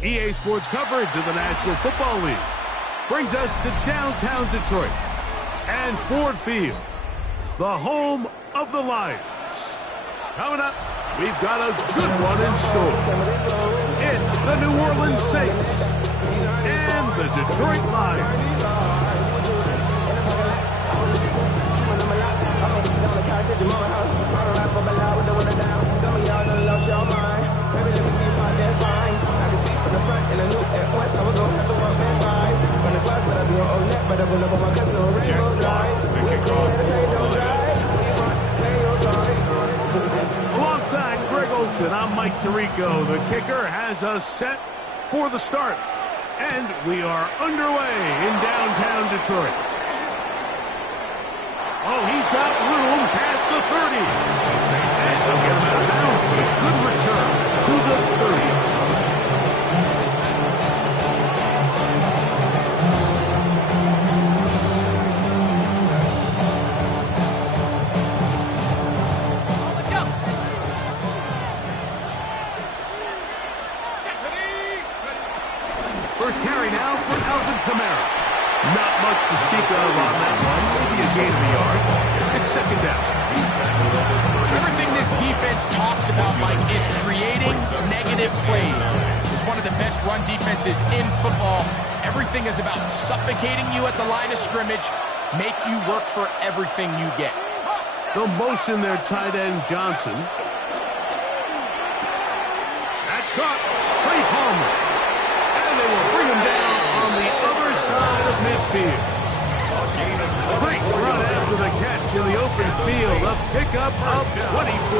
EA Sports coverage of the National Football League brings us to downtown Detroit and Ford Field, the home of the Lions. Coming up, we've got a good one in store. It's the New Orleans Saints and the Detroit Lions. Alongside Greg Olson, I'm Mike Tirico. The kicker has us set for the start. And we are underway in downtown Detroit. Oh, he's got room past the 30. And they'll get him out of bounds, but a good return to the 30. First carry now for Alvin Kamara. Not much to speak of on that one. Maybe a gain of a yard. It's second down. So everything this defense talks about, Mike, is creating negative plays. It's one of the best run defenses in football. Everything is about suffocating you at the line of scrimmage, make you work for everything you get. The motion there, tight end Johnson. That's caught. Trey Palmer. They will bring him down on the other side of midfield. Great run after the catch in the open field. A pickup of 24.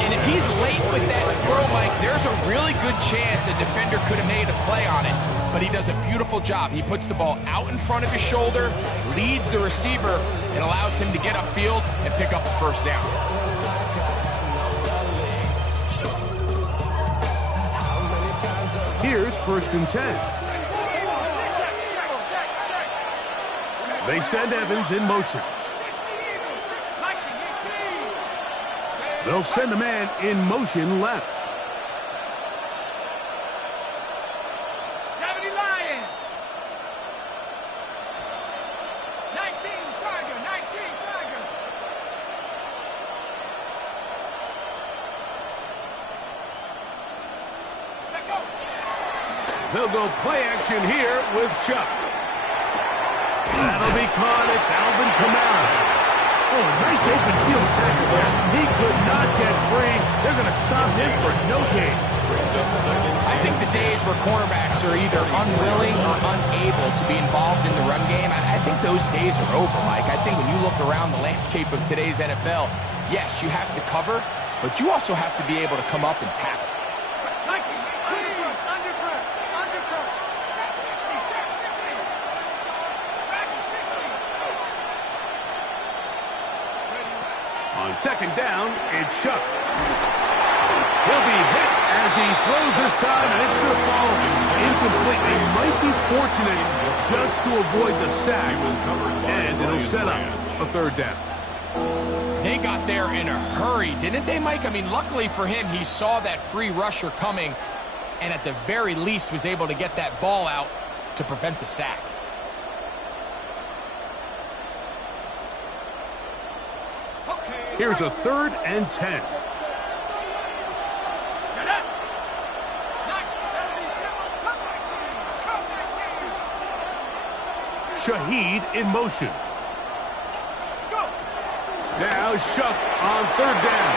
And if he's late with that throw, Mike, there's a really good chance a defender could have made a play on it. But he does a beautiful job. He puts the ball out in front of his shoulder, leads the receiver, and allows him to get upfield and pick up the first down. Here's 1st and 10. They send Evans in motion. They'll send a man in motion left. 70 Lions. 19 Tiger. 19 Tiger. Let's go. They'll go play action here with Chuck. That'll be caught. It's Alvin Kamara. Oh, nice open field tackle there. He could not get free. They're going to stop him for no gain. I think the days where cornerbacks are either unwilling or unable to be involved in the run game, I think those days are over, Mike. I think when you look around the landscape of today's NFL, yes, you have to cover, but you also have to be able to come up and tackle. On second down, it's Chuck. He'll be hit as he throws this time, and it's going to fall incomplete. They might be fortunate just to avoid the sack, and it'll set up a 3rd down. They got there in a hurry, didn't they, Mike? I mean, luckily for him, he saw that free rusher coming, and at the very least was able to get that ball out to prevent the sack. Here's a 3rd and 10. Shaheed in motion. Now Shuck on 3rd down.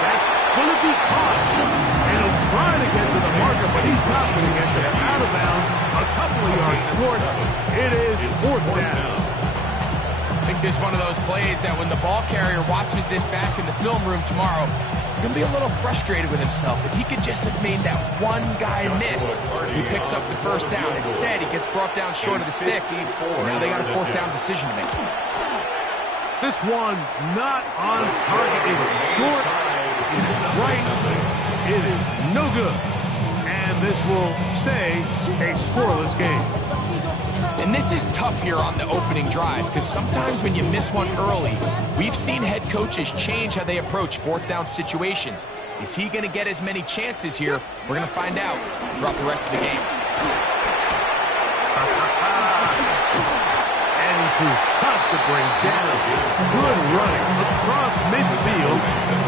That's going to be caught. And he'll try to get to the marker, but he's not going to get there. Out of bounds, a couple of yards short. It is 4th down. I think this is one of those plays that when the ball carrier watches this back in the film room tomorrow, he's going to be a little frustrated with himself. If he could just have made that one guy miss, he picks up the 1st down. Instead, he gets brought down short of the sticks. And now they got a 4th down decision to make. This one not on target. It was short. It is right. It is no good. And this will stay a scoreless game. And this is tough here on the opening drive, because sometimes when you miss one early, we've seen head coaches change how they approach fourth down situations. Is he going to get as many chances here? We're going to find out throughout the rest of the game. And he proves tough to bring down. Good running across midfield.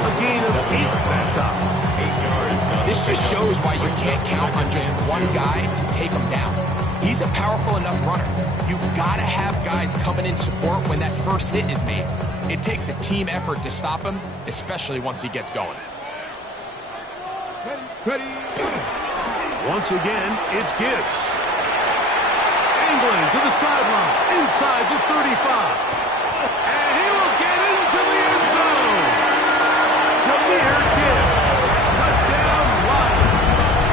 A gain of 8 at that time. 8 yards. This just shows why you can't count on just one guy to take him down. He's a powerful enough runner. You gotta have guys coming in support when that first hit is made. It takes a team effort to stop him, especially once he gets going. Ready. Once again, it's Gibbs. Angling to the sideline, inside the 35. And he will get into the end zone. Jameer Gibbs. Touchdown, Lions.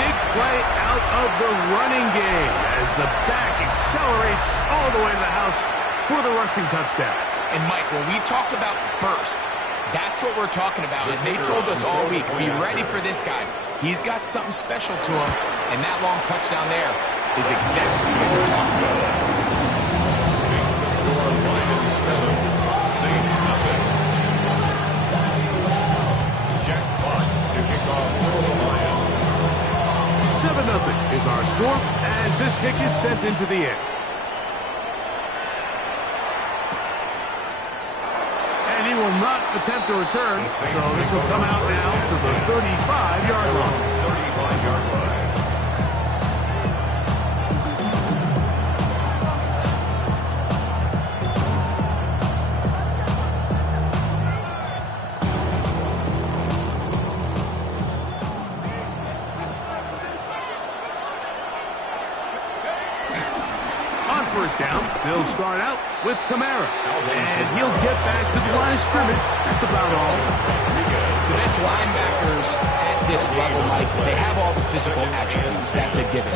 Big play out of the running game as the back accelerates all the way to the house for the rushing touchdown. And Mike, when we talk about burst, that's what we're talking about. And they told us all week, be ready for this guy. He's got something special to him, and that long touchdown there is exactly what we're talking about. Makes the score 5-7. Saints nothing. Jack Fox to kick off for the Lions. 7-0 is our score as this kick is sent into the air. And he will not attempt a return, so this will come out now to the 35-yard line. 35-yard line. On first down, they'll start out with Kamara. And he'll get back to the line of scrimmage. That's about all. The best linebackers at this level, Mike, they have all the physical attributes. That's a given.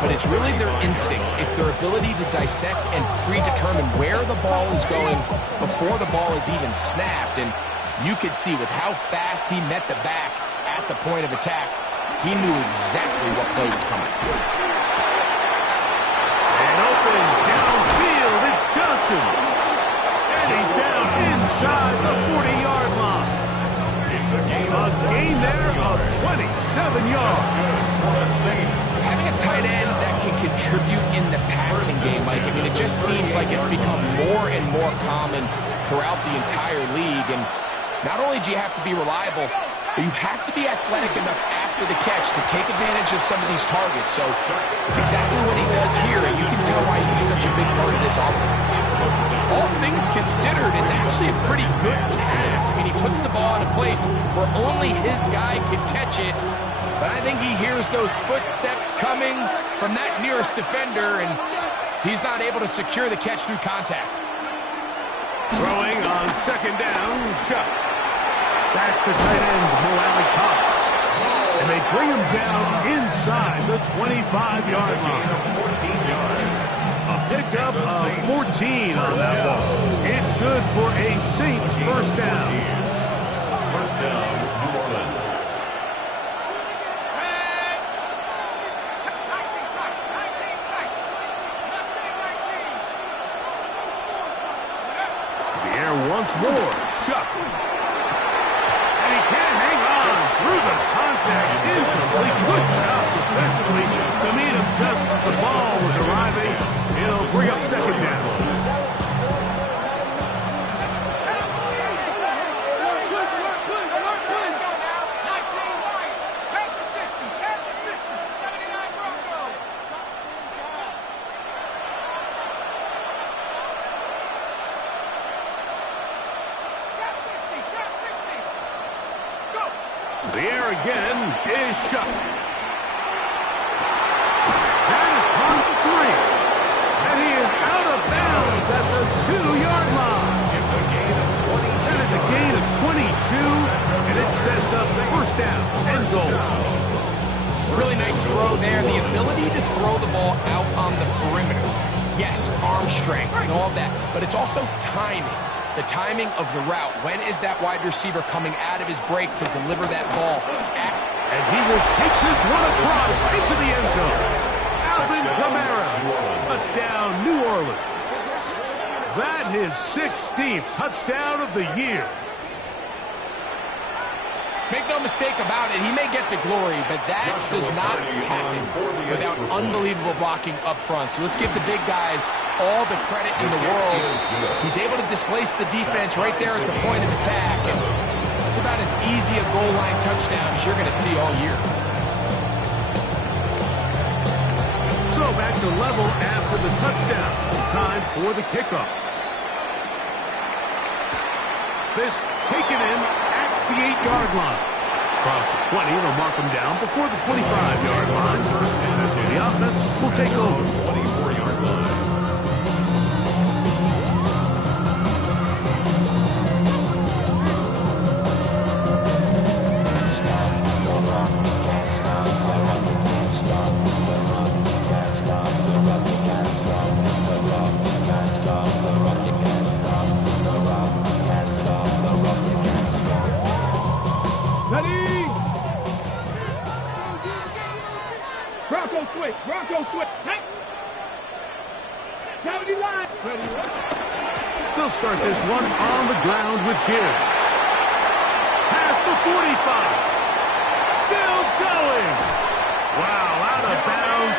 But it's really their instincts. It's their ability to dissect and predetermine where the ball is going before the ball is even snapped. And you could see with how fast he met the back at the point of attack, he knew exactly what play was coming. And open downfield, it's Johnson. And he's down inside the 40-yard line. It's a gain there of 27 yards. Having a tight end that can contribute in the passing game, Mike, I mean, it just seems like it's become more and more common throughout the entire league. And not only do you have to be reliable, but you have to be athletic enough after the catch to take advantage of some of these targets. So it's exactly what he does here, and you can tell why he's such a big part of this offense. All things considered, it's actually a pretty good pass. I mean, he puts the ball in a place where only his guy can catch it, but I think he hears those footsteps coming from that nearest defender, and he's not able to secure the catch through contact. Throwing on second down, shot. That's the tight end, Moali Cox. And they bring him down inside the 25-yard line. 14 yards. A pickup of 14 on that ball. It's good for a Saints first down. First down, New Orleans. The air once more, Shuck. And he can't hang on through the contact. Incomplete. Good job defensively to meet him just as the ball was arriving. It'll bring up second down. The air again is shut. That is caught 3. And he is out of bounds at the 2-yard line. It's a gain of 22. That is a gain of 22, and it sets up first down and goal. Really nice throw there. The ability to throw the ball out on the perimeter. Yes, arm strength and all that, but it's also timing. The timing of the route. When is that wide receiver coming out of his break to deliver that ball? And he will take this one across into the end zone. Alvin Kamara. Touchdown, New Orleans. That his 16th touchdown of the year. Make no mistake about it, he may get the glory, but that does not happen without unbelievable blocking up front. So let's give the big guys all the credit in the world. He's able to displace the defense right there at the point of attack. And it's about as easy a goal line touchdown as you're going to see all year. So back to level after the touchdown. Time for the kickoff. This taken in at the 8-yard line. Across the 20, they'll mark him down before the 25-yard line. And that's when the offense will take over. 24-yard line. Bronco switch. County line. They'll start this one on the ground with Gibbs. Past the 45. Still going. Wow, out of bounds.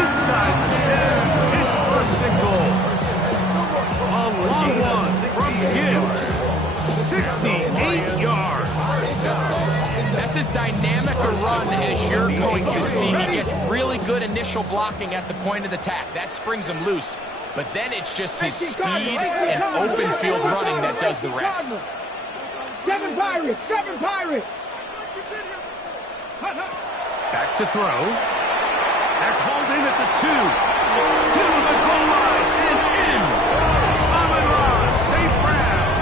Inside the 10. It's first and goal. A long one from Gibbs. 68 yards. That's as dynamic a run as you're going to see. He gets really good initial blocking at the point of the attack. That springs him loose. But then it's just his speed and open field running that does the rest. Kevin Pirates! Kevin Pirates! Back to throw. That's hauled in at the 2. To the goal line and in. Amon-Ra, St. Brown.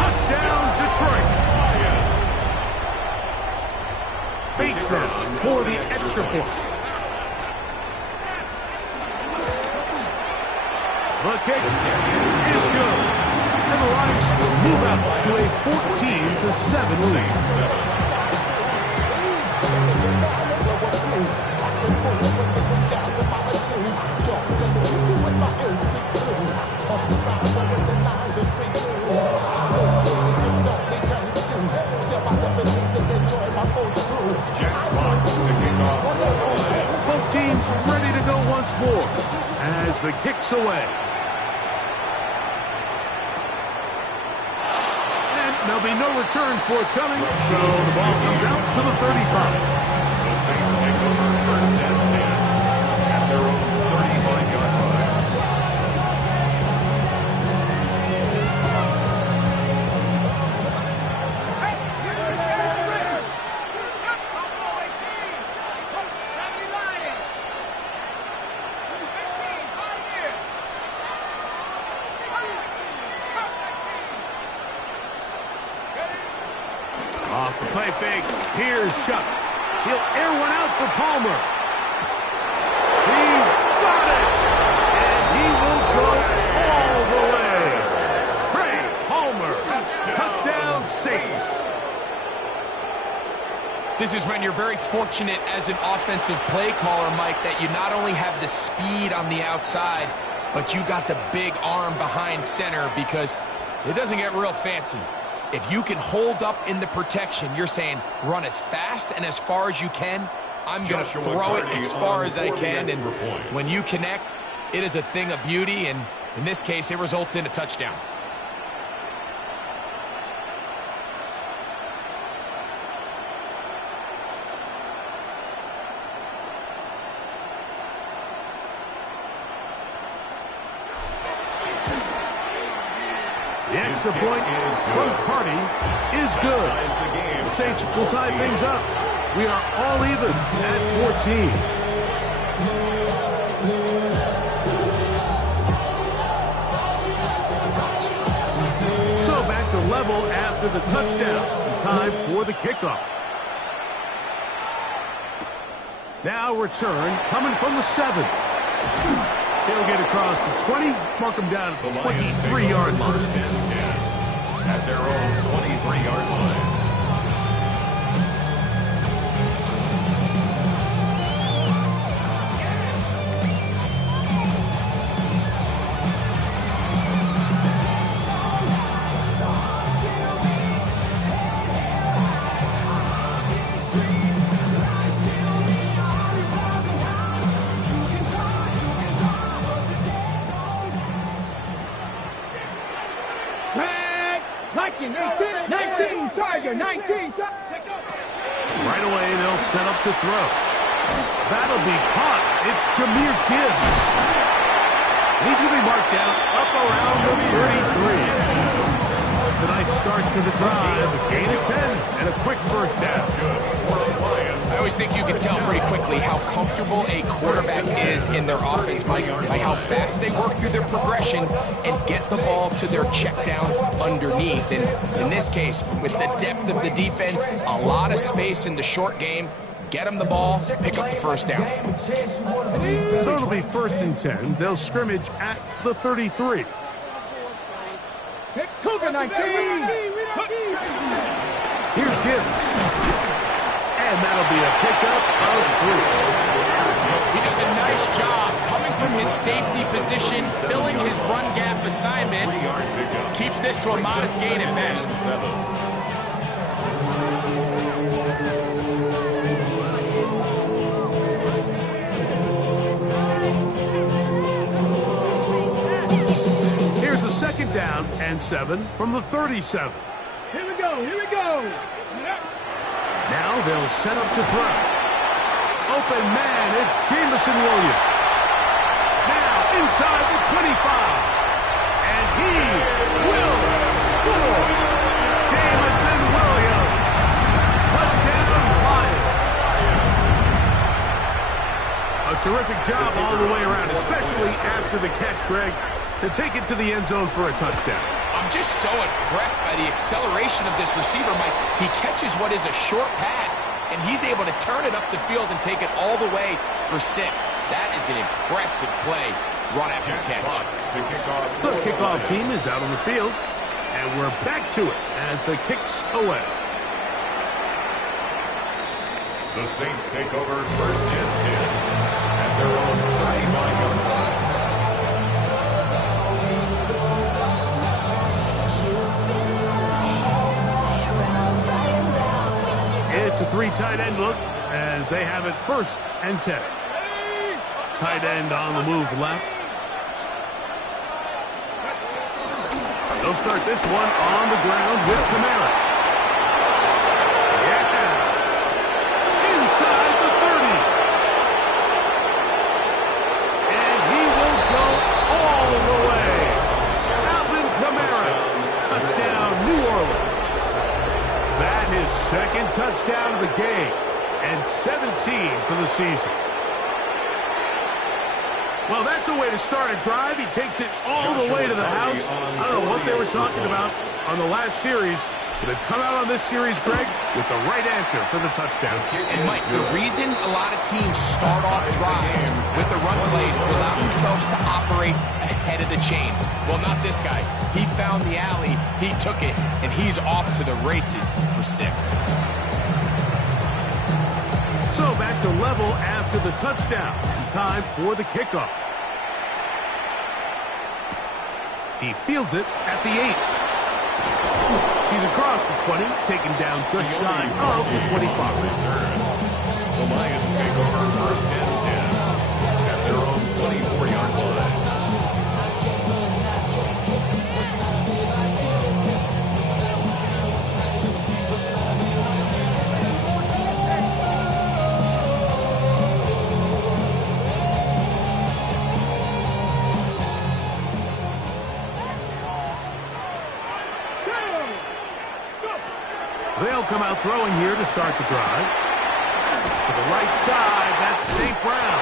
Touchdown, Detroit. Bates them for the extra point. The kick is good. And the Lions move out to a 14-7 lead. Both teams ready to go once more as the kick's away. And there'll be no return forthcoming, so the ball comes out to the 35. The Saints take over first and 10 at their own 35-yard line. Off the play fake. Here's Shuck. He'll air one out for Palmer. He's got it! And he will go all the way. Trey Palmer. Touchdown Saints. This is when you're very fortunate as an offensive play caller, Mike, that you not only have the speed on the outside, but you got the big arm behind center, because it doesn't get real fancy. If you can hold up in the protection, you're saying run as fast and as far as you can. I'm going to throw it as far as I can. And when you connect, it is a thing of beauty. And in this case, it results in a touchdown. The extra point from Carty is good. The Saints will tie things up. We are all even at 14. So back to level after the touchdown. Time for the kickoff. Now return coming from the 7. He'll get across the 20, mark him down at the 23-yard line. at their own 23-yard line. Tag. 19, Tiger, 19. Right away, they'll set up to throw. That'll be caught. It's Jahmyr Gibbs. He's going to be marked down up around the 33. It's a nice start to the drive. It's gain of 10 and a quick first down. I always think you can tell pretty quickly how comfortable a quarterback is in their offense, Mike, by how fast they work through their progression and get the ball to their check down underneath. And in this case, with the depth of the defense, a lot of space in the short game, get them the ball, pick up the first down. So it'll be 1st and 10. They'll scrimmage at the 33. Cougar, 19. Here's Gibbs. And that'll be a pickup of 3. He does a nice job coming from his safety position, filling his run gap assignment. Keeps this to a modest gain at best. Here's a 2nd down and 7 from the 37. Here we go. Now they'll set up to throw. Open man, it's Jameson Williams. Now inside the 25. And he will score. Jameson Williams. Touchdown Lions. A terrific job all the way around, especially after the catch, Greg, to take it to the end zone for a touchdown. I'm just so impressed by the acceleration of this receiver, Mike. He catches what is a short pass, and he's able to turn it up the field and take it all the way for 6. That is an impressive play, run after the catch. The kickoff team is out on the field, and we're back to it as the kicks away. The Saints take over 1st and 10 at their own 39-yard line. It's a 3 tight end look as they have it 1st and 10. Tight end on the move left. They'll start this one on the ground with Kamara. Yeah. Inside the 30. And he will go all the way. Alvin Kamara. Touchdown, New Orleans. That his 2nd touchdown of the game and 17 for the season. Well, that's a way to start a drive. He takes it all the way to the house. I don't know what they were talking about on the last series, but they've come out on this series, Greg, with the right answer for the touchdown. And, Mike, the reason a lot of teams start off drives with the run plays to allow themselves to operate ahead of the chains. Well, not this guy. He found the alley, he took it, and he's off to the races for 6. So back to level after the touchdown. Time for the kickoff. He fields it at the 8. He's across the 20, taken down just shy of the 25. The Lions take over 1st and 10 at their own 24-yard line. They'll come out throwing here to start the drive. To the right side, that's St. Brown.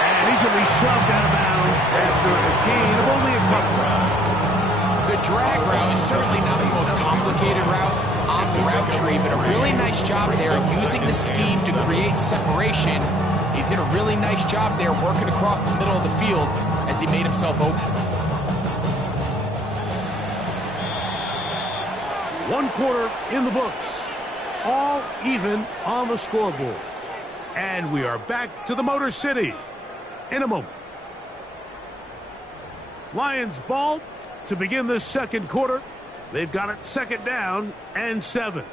And he's going to be shoved out of bounds after a gain of only a couple. The drag route is certainly not the most complicated route on the route tree, but a really nice job there using the scheme to create separation. He did a really nice job there working across the middle of the field as he made himself open. One quarter in the books. All even on the scoreboard. And we are back to the Motor City in a moment. Lions ball to begin this second quarter. They've got it second down and 7.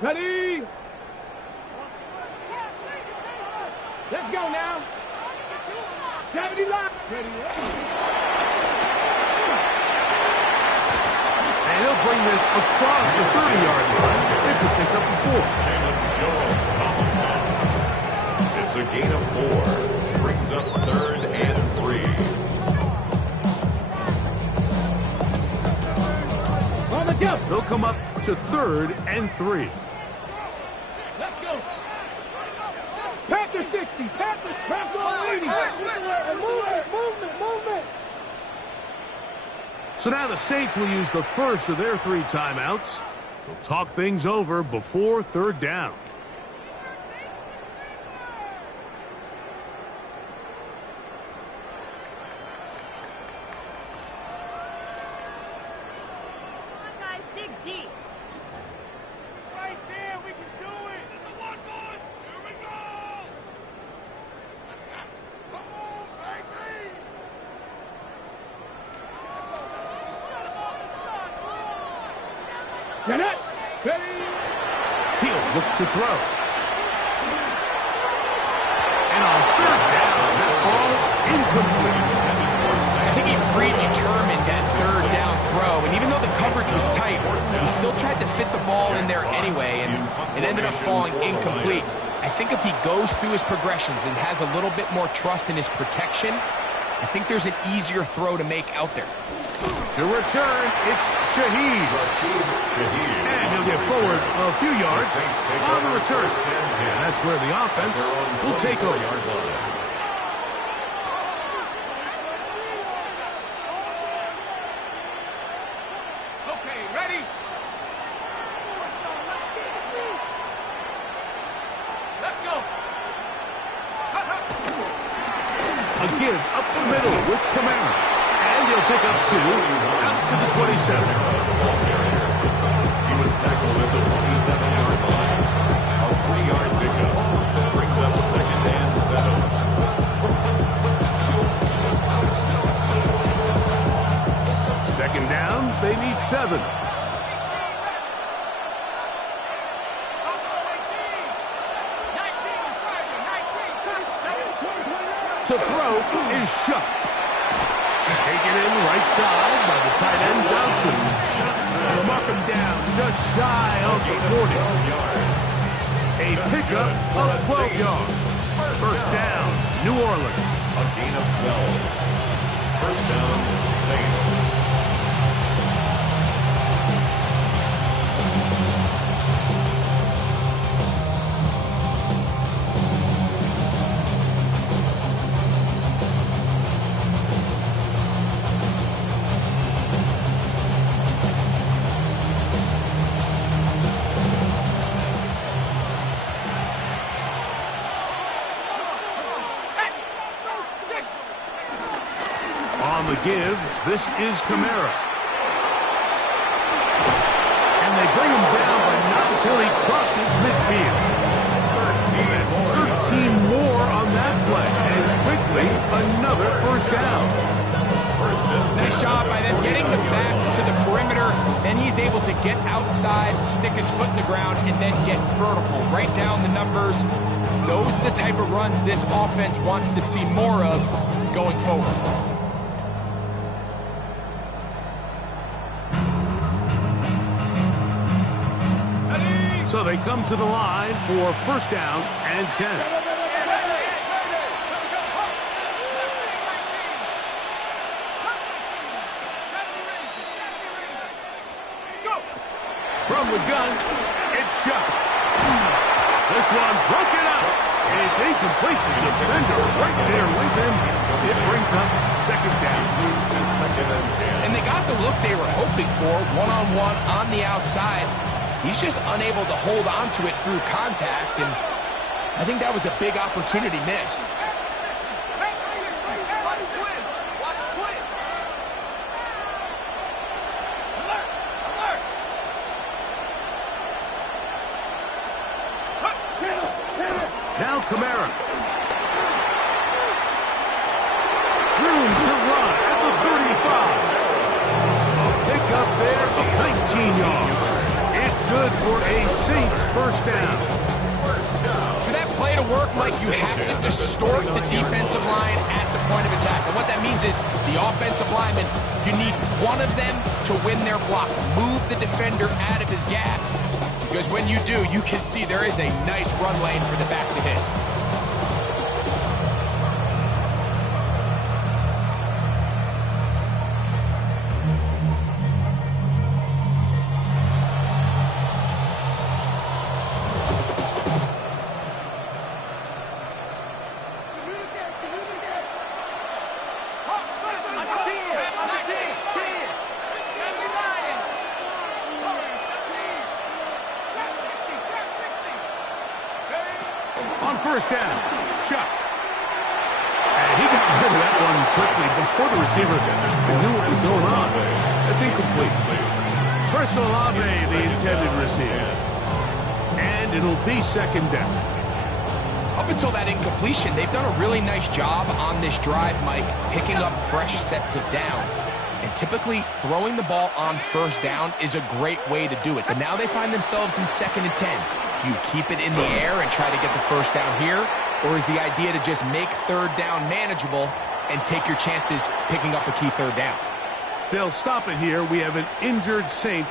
Ready? Let's go now. 70 line. Ready? And he'll bring this across the 30-yard line. It's a pickup of 4. It's a gain of 4. Brings up 3rd and 3. On the go. They'll come up to 3rd and 3. Let's go. Panther 60. Panther 80. Movement. So now the Saints will use the first of their 3 timeouts. They'll talk things over before 3rd down. Get it. Ready. He'll look to throw. And on 3rd down, that ball incomplete. I think he predetermined that 3rd down throw, and even though the coverage was tight, he still tried to fit the ball in there anyway, and it ended up falling incomplete. I think if he goes through his progressions and has a little bit more trust in his protection, I think there's an easier throw to make out there. To return, it's Shaheed. And he'll get forward a few yards on the return. And that's where the offense will take over. Okay, ready? Let's go. A give up the middle with Kamara. And he'll pick up 2 out to the 27. He was tackled at the 27-yard line. A 3-yard pickup brings up 2nd and 7. Second down, they need 7. To throw is Shuck. Taken in right side by the tight end Johnson. They'll mark him down just shy of the 40. A pickup of 12 yards. First down, New Orleans. A gain of 12. First down, Saints. On the give, this is Kamara. And they bring him down, but not until he crosses midfield. 13 more on that play. And quickly, another first down. Nice job by them getting the back to the perimeter. Then he's able to get outside, stick his foot in the ground, and then get vertical. Right down the numbers. Those are the type of runs this offense wants to see more of going forward. So they come to the line for first down and 10. From the gun, it's Shuck. This one broken up. It's incomplete. The defender right there with him. It brings up second down. Moves to 2nd and 10. And they got the look they were hoping for, one-on-one on the outside. He's just unable to hold on to it through contact, and I think that was a big opportunity missed. Now Kamara. Room to run at the 35. A pickup there of 19 yards. It's good for a Saints first down. For that play to work, Mike, you have to distort the defensive line at the point of attack. And what that means is the offensive lineman, you need one of them to win their block. Move the defender out of his gap. Because when you do, you can see there is a nice run lane for the back to hit. On first down, Chuck. And he got rid of that one quickly before the receiver knew what was going on. That's incomplete. Chris Olave, the intended receiver. And it'll be second down. Up until that incompletion, they've done a really nice job on this drive, Mike, picking up fresh sets of downs. And typically, throwing the ball on first down is a great way to do it. But now they find themselves in 2nd and 10. Do you keep it in the air and try to get the first down here? Or is the idea to just make third down manageable and take your chances picking up a key third down? They'll stop it here. We have an injured Saint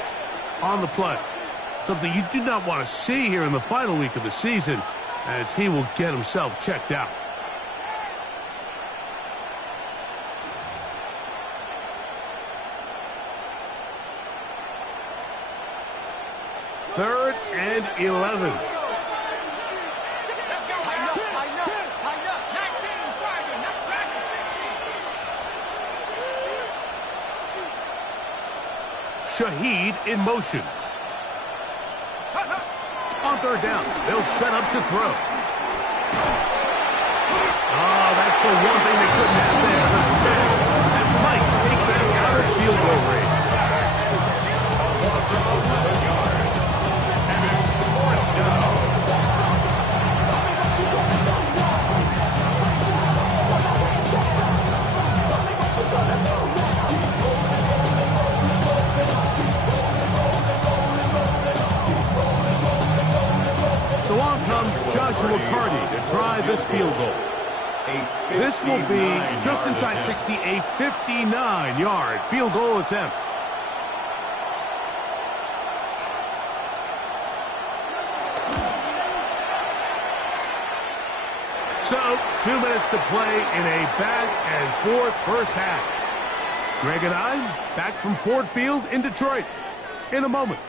on the play. Something you do not want to see here in the final week of the season, as he will get himself checked out. Third and 11. Shaheed in motion. On third down, they'll set up to throw. Oh, that's the one thing they couldn't have there, the set. That might take them out of field goal range. And it's 4th down. So on comes Joshua Carty to try this field goal. This will be just inside 60, a 59-yard field goal attempt. So, 2 minutes to play in a back-and-forth first half. Greg and I back from Ford Field in Detroit in a moment.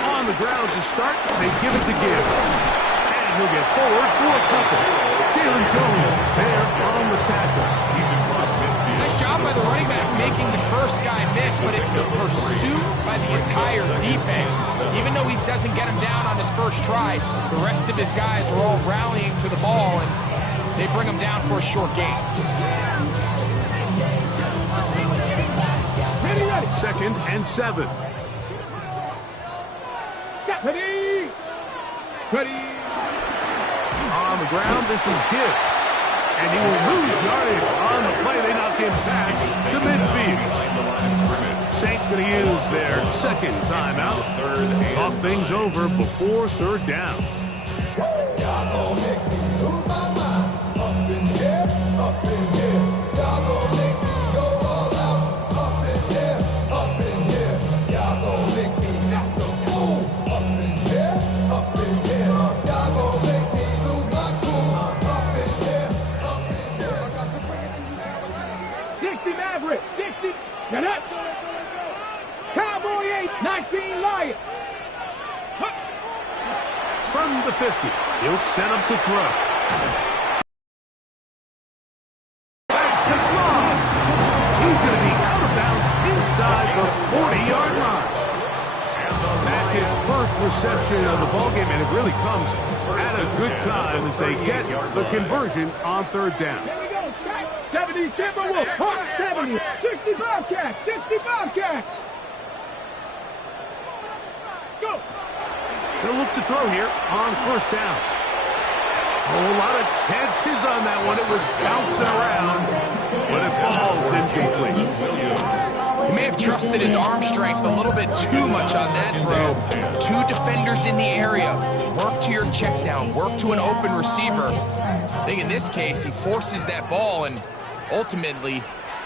On the ground to start, they give it to Gibbs. And he'll get forward for a couple. Jalen Jones there on the tackle. He's across midfield. Nice job by the running back making the first guy miss, but it's the pursuit by the entire defense. Even though he doesn't get him down on his first try, the rest of his guys are all rallying to the ball, and they bring him down for a short gain. 2nd and 7. Ready! Ready! On the ground, this is Gibbs. And he will lose yardage on the play. They knock him back to midfield. Saints going to use their second timeout. Talk things over before third down. Get up! Cowboy 8, 19 Lions! from the 50. He'll send him to throw. Thanks to Sloss. He's going to be out of bounds inside the 40-yard line. That's his first reception of the ballgame, and it really comes at a good time as they get the conversion on third down. 70 Timberwolves, Hawks 70, 60 Bobcats, 60 Bobcats. Go. They'll look to throw here on first down. Oh, a lot of chances on that one. It was bouncing around, but it falls incomplete. He may have trusted his arm strength a little bit too much on that throw. Two defenders in the area. Work to your check down. Work to an open receiver. I think in this case, he forces that ball, and ultimately,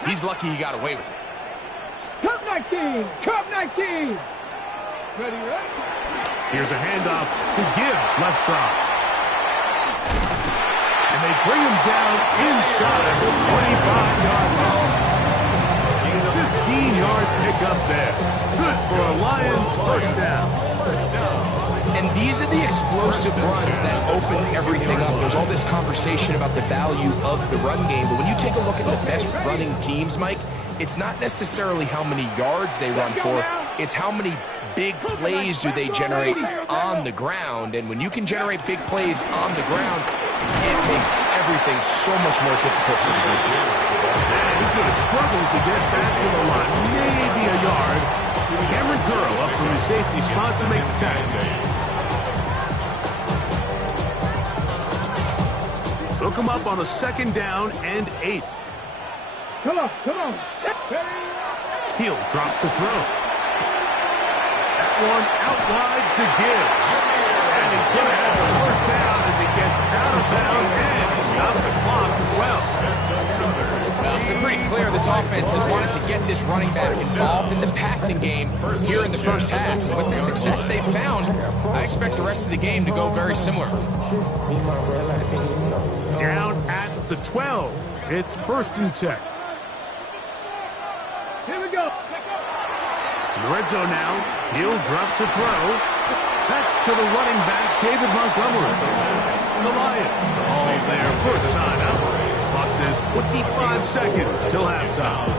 he's lucky he got away with it. Cup 19, Cup 19. Ready, right? Here's a handoff to Gibbs, left side. And they bring him down inside the 25-yard line. 15-yard pickup there. Good for a Lions first down. And these are the explosive runs that open everything up. There's all this conversation about the value of the run game, but when you take a look at the best running teams, Mike, it's not necessarily how many yards they run for, it's how many big plays do they generate on the ground. And when you can generate big plays on the ground, it makes everything so much more difficult for the defense. And he's going to struggle to get back to the line, maybe a yard. Cameron Curl up from his safety spot to make the tackle. Look him up on a second down and 8. Come on, come on. He'll drop the throw. That one out wide to Gibbs. And he's going to have the first down as he gets out of bounds and stops the clock as well. Well, it's been pretty clear this offense has wanted to get this running back involved in the passing game here in the first half. With the success they've found, I expect the rest of the game to go very similar. Down at the 12. It's first and 10. Here we go. In the red zone now, he'll drop to throw. That's to the running back, David Montgomery. The Lions all their first time out. Clock says 25 seconds till halftime.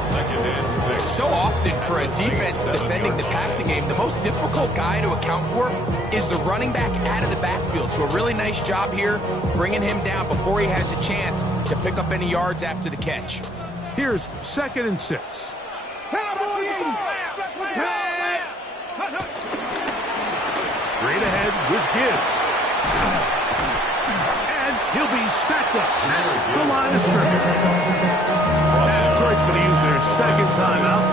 So often for a defense defending the passing game, the most difficult guy to account for is the running back out of the backfield. So a really nice job here, bringing him down before he has a chance to pick up any yards after the catch. Here's second and 6. Straight ahead with Gibbs. And he'll be stacked up at the line of scrimmage. And Detroit's going to use their second timeout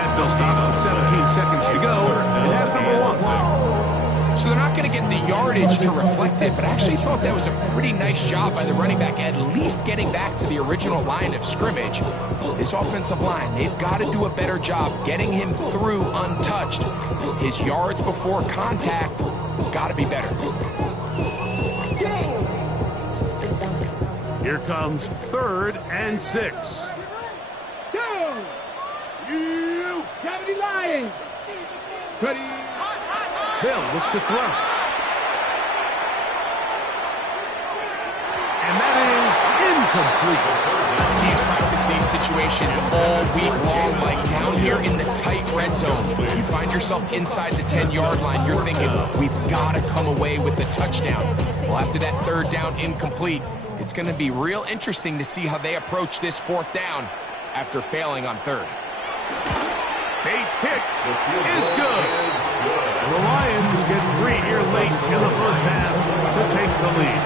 as they'll stop with 17 seconds to go in half number 1. So they're not going to get the yardage to reflect it, but I actually thought that was a pretty nice job by the running back, at least getting back to the original line of scrimmage. This offensive line, they've got to do a better job getting him through untouched. His yards before contact got to be better. Here comes third and 6. Down. You. 70 Lions. Ready. They'll look to throw. And that is incomplete. Teams practice these situations all week long, like down here in the tight red zone. You find yourself inside the 10-yard line, you're thinking, we've got to come away with a touchdown. Well, after that third down incomplete, it's going to be real interesting to see how they approach this fourth down after failing on third. Bates' kick is good. And the Lions get 3 here late in the first half to take the lead.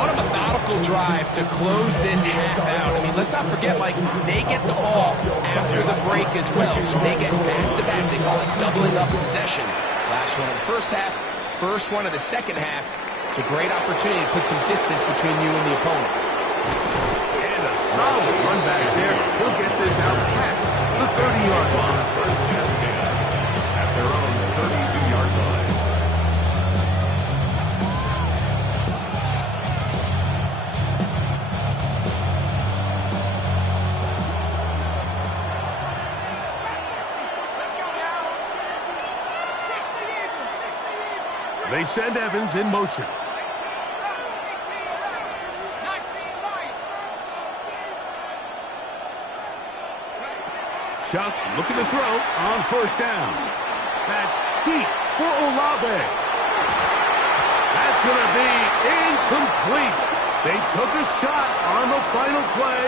What a methodical drive to close this half out. I mean, let's not forget, like, they get the ball after the break as well. So they get back-to-back. They call it doubling up possessions. Last one of the first half, first one of the second half. It's a great opportunity to put some distance between you and the opponent. And a solid run back there. He'll get this out past the 30-yard line. First and 10 at their own 32-yard line. They send Evans in motion. Chuck looking to throw on first down. Back deep for Olave. That's going to be incomplete. They took a shot on the final play.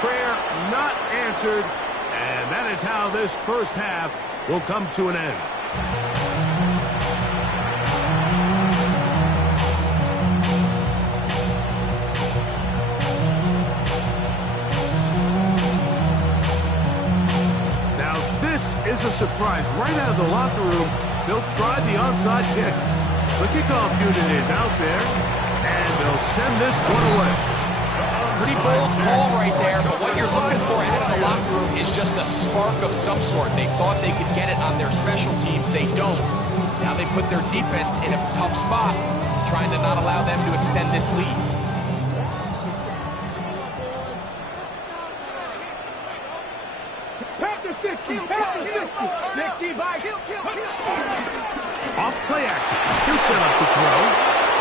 Prayer not answered. And that is how this first half will come to an end. This is a surprise. Right out of the locker room, they'll try the onside kick. The kickoff unit is out there, and they'll send this one away. Pretty bold call right there, but what you're looking for out of the locker room is just a spark of some sort. They thought they could get it on their special teams. They don't. Now they put their defense in a tough spot, trying to not allow them to extend this lead. Off play action. He'll set up to throw.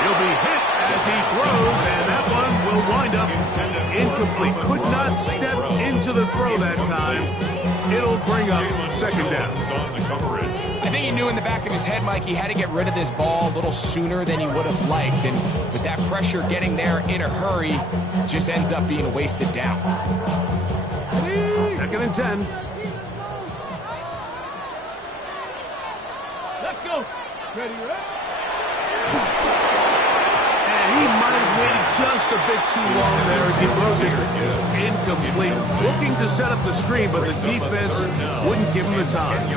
He'll be hit as he throws, and that one will wind up incomplete. Could not step into the throw that time. It'll bring up second down. I think he knew in the back of his head, Mike, he had to get rid of this ball a little sooner than he would have liked. And with that pressure getting there in a hurry, it just ends up being a wasted down. Second and 10. Ready, And he might have waited just a bit too long there as he throws it incomplete. Looking to set up the screen, but the defense wouldn't give him the time.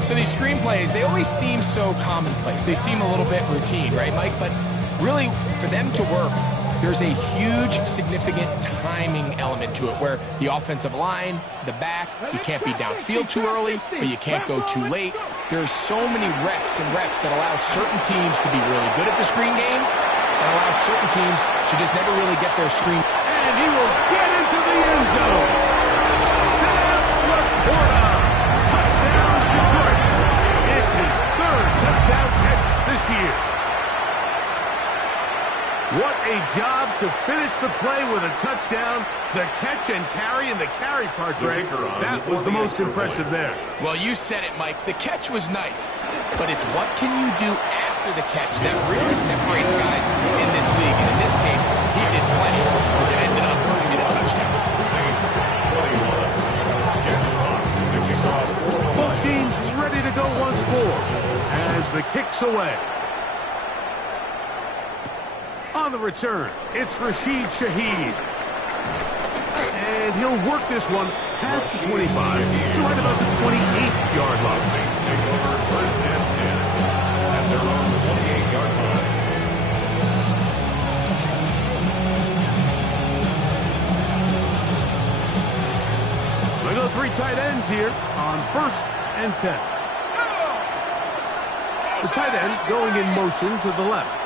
So these screen plays, they always seem so commonplace. They seem a little bit routine, right, Mike? But really, for them to work, there's a huge, significant timing element to it where the offensive line, the back, you can't be downfield too early, but you can't go too late. There's so many reps and reps that allow certain teams to be really good at the screen game and allow certain teams to just never really get their screen. And he will get into the end zone. Sam Laporta. Touchdown, Detroit. It's his third touchdown catch this year. What a job to finish the play with a touchdown. The catch and carry, and the carry part, Greg, that was the most impressive there. Well, you said it, Mike. The catch was nice, but it's what can you do after the catch that really separates guys in this league. And in this case, he did plenty because it ended up in a touchdown. Both teams ready to go once more as the kick's away. On the return, it's Rashid Shaheed. And he'll work this one past the 25 to right about the 28-yard line. Saints take over first and 10 at their own 28-yard line. We go three tight ends here on first and 10. The tight end going in motion to the left.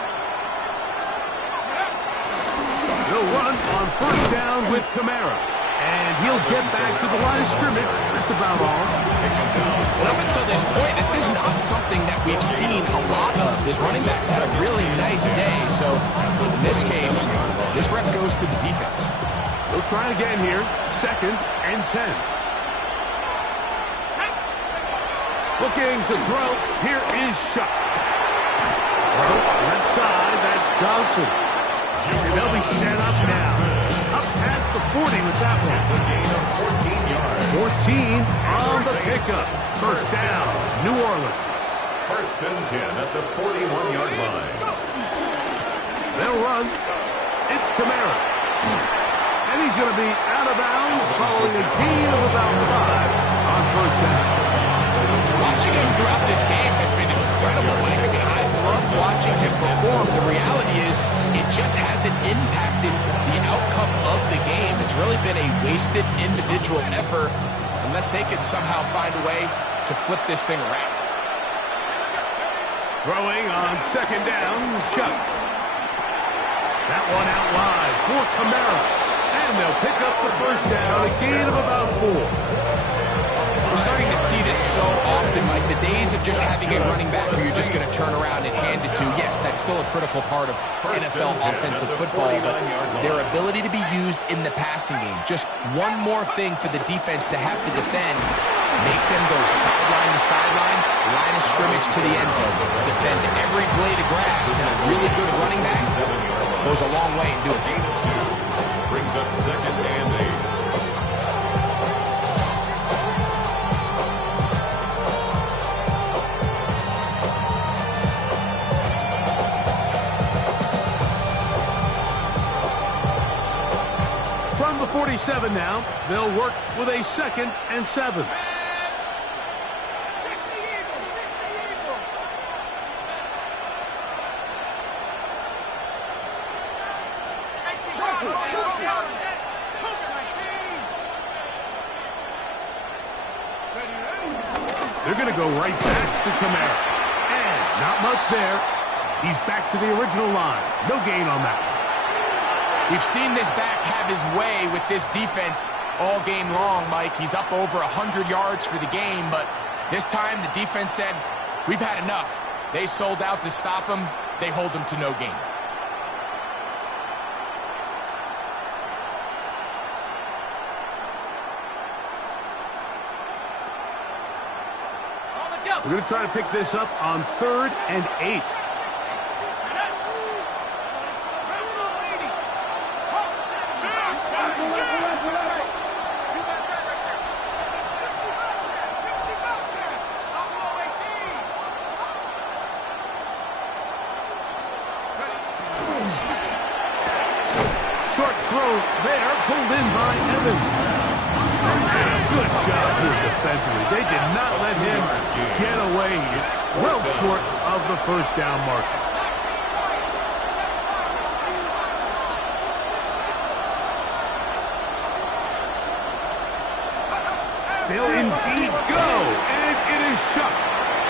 He'll run on first down with Kamara. And he'll get back to the line of scrimmage. That's about all. Well, up until this point, this is not something that we've seen a lot of. His running backs had a really nice day. So, in this case, this rep goes to the defense. They'll try again here. Second and 10. Looking to throw. Here is Shuck. Throw left side. That's Johnson. And they'll be set up now. Up past the 40 with that one. It's a gain of 14 yards. 14 on the pickup. First down, New Orleans. First and 10 at the 41-yard line. They'll run. It's Kamara. And he's going to be out of bounds following a gain of about 5 on first down. Watching him throughout this game has been incredible, Mike. I mean, I love watching him perform. The reality is it just hasn't impacted the outcome of the game. It's really been a wasted individual effort unless they could somehow find a way to flip this thing around. Throwing on second down, Shuck. That one out wide for Kamara. And they'll pick up the first down, a gain of about 4. We're starting to see this so often, like the days of just having a running back who you're just going to turn around and hand it to. Yes, that's still a critical part of NFL offensive football, but their ability to be used in the passing game. Just one more thing for the defense to have to defend. Make them go sideline to sideline, line of scrimmage to the end zone. Defend every blade of grass, and a really good running back goes a long way in doing it. Brings up 2nd and 8. From the 47 now, they'll work with a 2nd and 7. They're going to go right back to Kamara. And not much there. He's back to the original line. No gain on that one. We've seen this back have his way with this defense all game long, Mike. He's up over 100 yards for the game, but this time the defense said, we've had enough. They sold out to stop him. They hold him to no gain. We're going to try to pick this up on 3rd and 8. Short throw there, pulled in by Evans. Good job here defensively. They did not let him get away. It's well short of the first down mark. They'll indeed go, and it is shot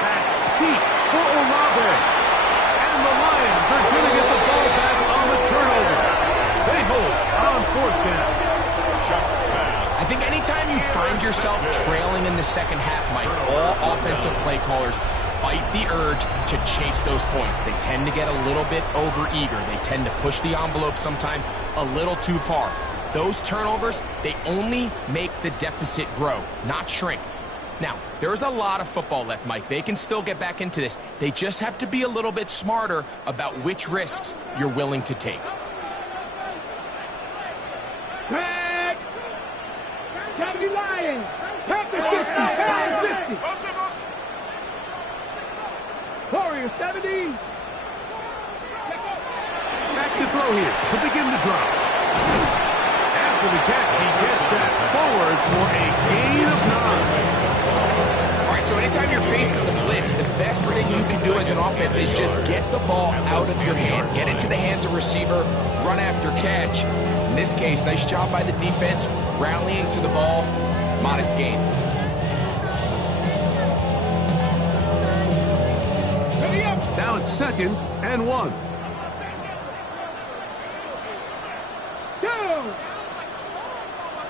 back deep for Olave. And the Lions are going to get the ball back on the turnover. They hold on 4th down. I think anytime you find yourself trailing in the second half, Mike, all offensive play callers fight the urge to chase those points. They tend to get a little bit overeager. They tend to push the envelope sometimes a little too far. Those turnovers, they only make the deficit grow, not shrink. Now, there's a lot of football left, Mike. They can still get back into this. They just have to be a little bit smarter about which risks you're willing to take. Lions, Panther 50, Lions 50. Warriors 70. Back to throw here to begin the drop. After the catch, he gets that forward for a gain of 9. All right, so anytime you're facing the blitz, the best thing you can do as an offense is just get the ball out of your hand. Get into the hands of receiver, run after catch. In this case, nice job by the defense, rallying to the ball, modest gain. Now it's 2nd and 1.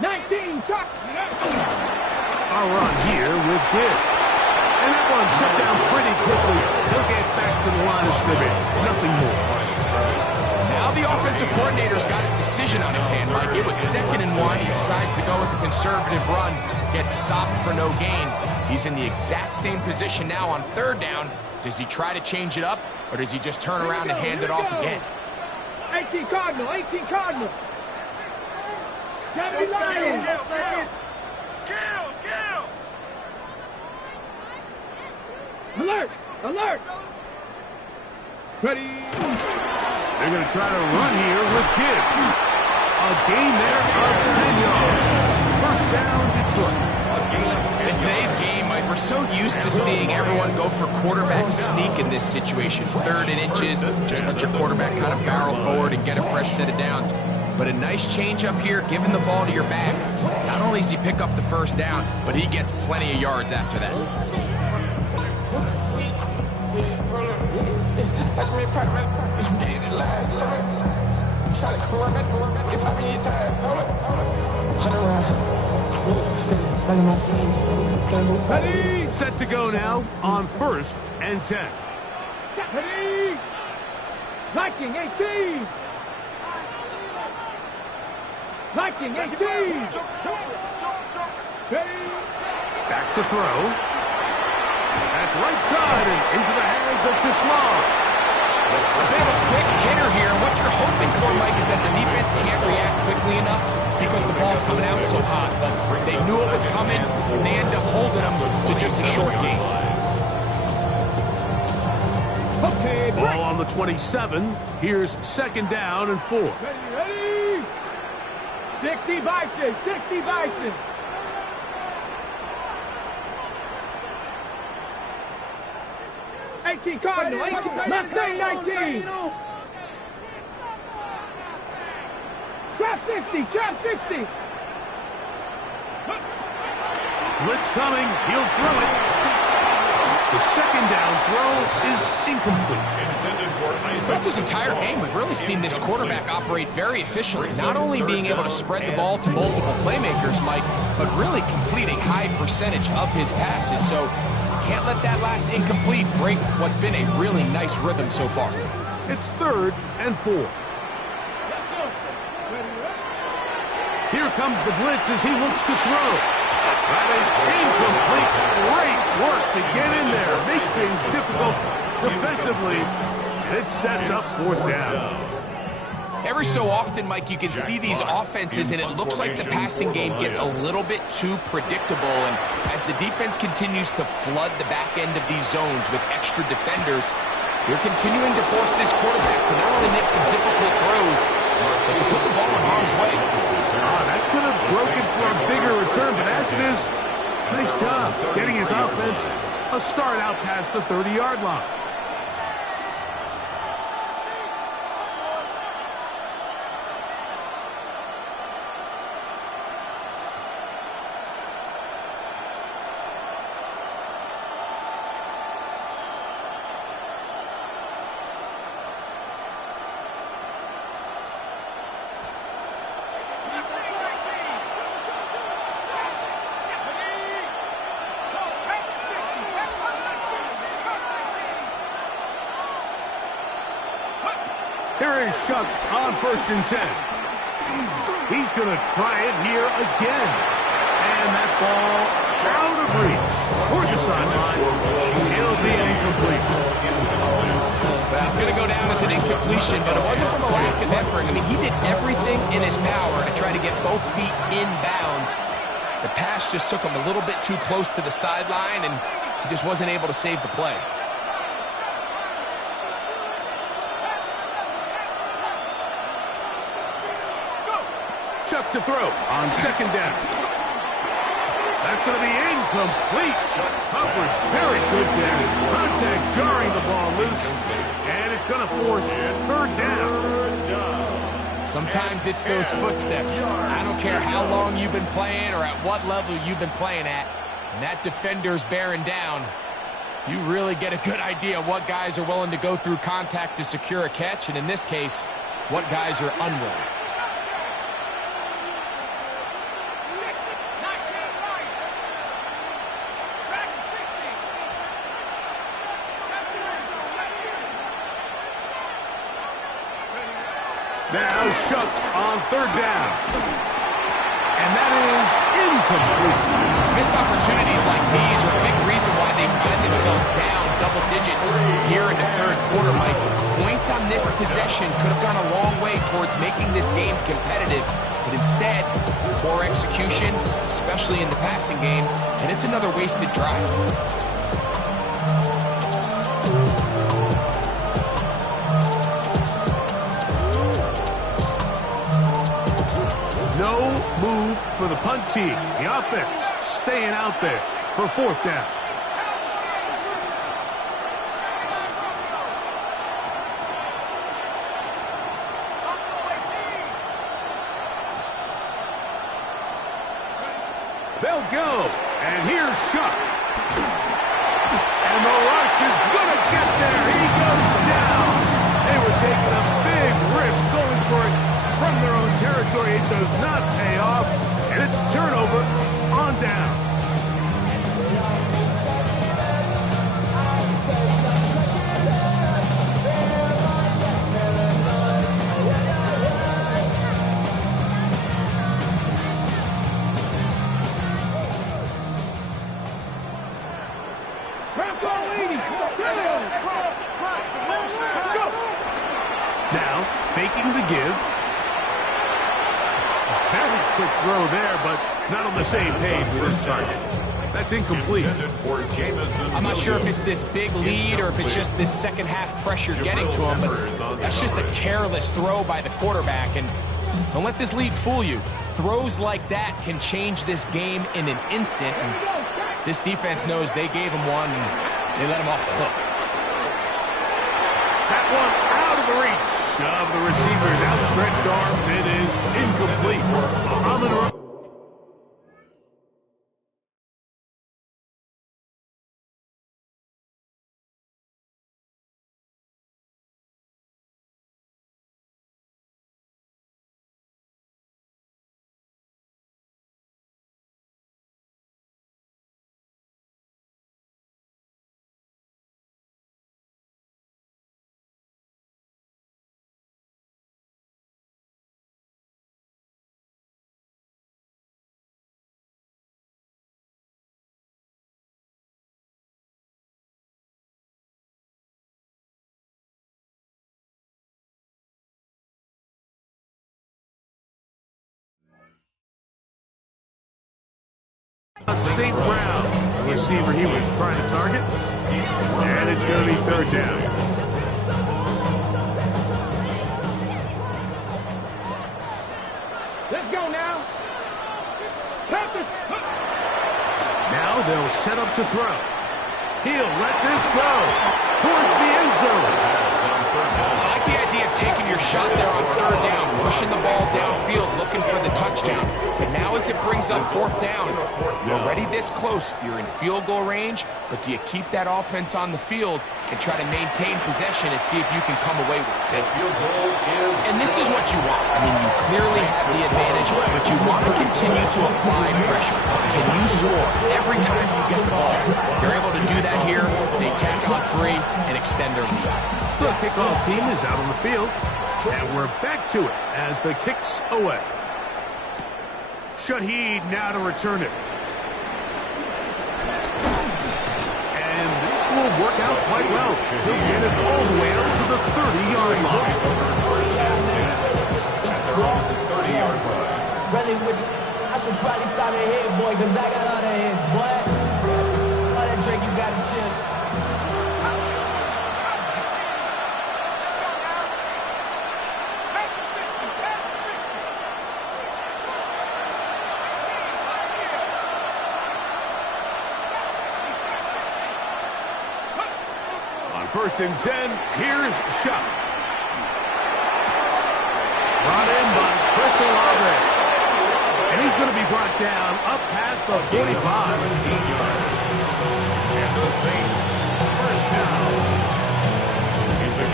19, tuck. A run here with Gibbs. And that one shut down pretty quickly. He'll get back to the line of scrimmage. Nothing more. Now the offensive coordinator's got a decision on his hand, Mike. It was 2nd and 1. He decides to go with a conservative run. Gets stopped for no gain. He's in the exact same position now on 3rd down. Does he try to change it up, or does he just turn around and hand it off again? 18 Cardinal, 18 Cardinal. 70 Lions. Kill. Alert, alert. Ready. They're going to try to run here with Gibbs. A gain there of 10 yards. 1st down, Detroit. In today's game, Mike, we're so used to seeing everyone go for quarterback sneak in this situation. 3rd and inches, just let your quarterback kind of barrel forward and get a fresh set of downs. But a nice change up here, giving the ball to your back. Not only does he pick up the 1st down, but he gets plenty of yards after that. Ready? Set to go now on 1st and 10. Ready? Viking 18. Viking 18. Ready? Back to throw. That's right side and into the hands of Tismar. A bit of a quick hitter here. What you're hoping for, Mike, is that the defense can't react quickly enough because the ball's coming out so hot. But they knew it was coming, and they end up holding them to just a short game. Okay, break. Ball on the 27. Here's 2nd down and 4. Ready? 60 Vikings. 60 Vikings. Cardinal, 19. Trap 60, trap 60. Blitz coming, he'll throw it. The 2nd down throw is incomplete. Throughout this entire game, we've really seen this quarterback operate very efficiently, not only being able to spread the ball to multiple playmakers, Mike, but really complete a high percentage of his passes. So can't let that last incomplete break what's been a really nice rhythm so far. It's 3rd and 4. Here comes the blitz as he looks to throw. That is incomplete. Great work to get in there, make things difficult defensively, and it sets up 4th down. Every so often, Mike, you can see these offenses, and it looks like the passing game gets a little bit too predictable. And as the defense continues to flood the back end of these zones with extra defenders, they're continuing to force this quarterback to not only make some difficult throws, but to put the ball in harm's way. That could have broken for a bigger return, but as it is, nice job getting his offense a start out past the 30-yard line. Here is Shuck on 1st and 10. He's going to try it here again. And that ball out of reach. Toward the sideline. It'll be an incompletion. It's going to go down as an incompletion, but it wasn't from a lack of effort. I mean, he did everything in his power to try to get both feet in bounds. The pass just took him a little bit too close to the sideline, and he just wasn't able to save the play. Chuck to throw on 2nd down. That's going to be incomplete. Covered very good there. Contact jarring the ball loose. And it's going to force 3rd down. Sometimes it's those footsteps. I don't care how long you've been playing or at what level you've been playing at. And that defender's bearing down. You really get a good idea what guys are willing to go through contact to secure a catch. And in this case, what guys are unwilling. Now Shuck on 3rd down. And that is incomplete. Missed opportunities like these are a big reason why they find themselves down double digits here in the 3rd quarter, Mike. Points on this possession could have gone a long way towards making this game competitive. But instead, poor execution, especially in the passing game, and it's another wasted drive. No move for the punt team. The offense staying out there for 4th down. They'll go. And here's Shuck. And the rush is going to get there. He goes down. They were taking a big risk going for it from their own territory. It does not pay off. And it's turnover on down. Now, faking the give. Very quick throw there, but not on the same page with his target. That's incomplete. I'm not sure if it's this big lead or if it's just this second half pressure getting to him, but that's just a careless throw by the quarterback. And don't let this lead fool you. Throws like that can change this game in an instant. And this defense knows they gave him one and they let him off the hook. That one out of the reach of the receiver's outstretched arms. It is incomplete. St. Brown, the receiver he was trying to target, and it's going to be third down. Let's go now. Now they'll set up to throw. He'll let this go towards the end zone. I like the idea of taking your shot there on third down, pushing the ball downfield, looking for the touchdown. But now as it brings up fourth down, you're already this close. You're in field goal range, but do you keep that offense on the field and try to maintain possession and see if you can come away with 6? And this is what you want. I mean, you clearly have the advantage, but you want to continue to apply pressure. Can you score every time you get the ball? You're able to do that here. They tack on 3 and extend their lead. The kickoff team is out on the field, and we're back to it as the kick's away. Shaheed now to return it. And this will work out quite well. He'll get it all the way out to the 30-yard line. Running with I should probably start a head, boy, because I got all the heads, boy. All that drink, you got to chill. First and 10, here's Shot. Brought in by Chris Olave. And he's going to be brought down up past the 45. 17 yards. And the Saints, first down.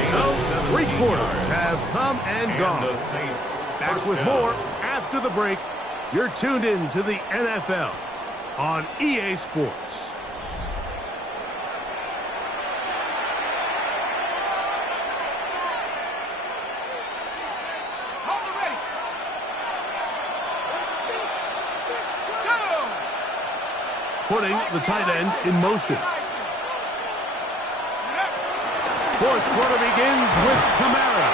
So, 3 quarters have come and gone. The Saints back with more after the break. You're tuned in to the NFL on EA Sports. Putting the tight end in motion. Fourth quarter begins with Kamara.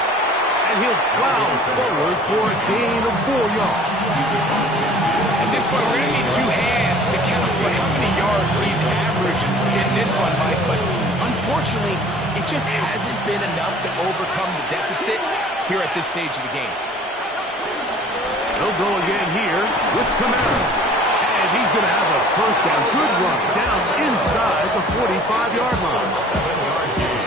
And he'll plow forward for a gain of 4 yards. At this point, we're going to need 2 hands to count how many yards he's averaged in this one, Mike. But unfortunately, it just hasn't been enough to overcome the deficit here at this stage of the game. They'll go again here with Kamara. He's going to have a first down. Good run down inside the 45-yard line.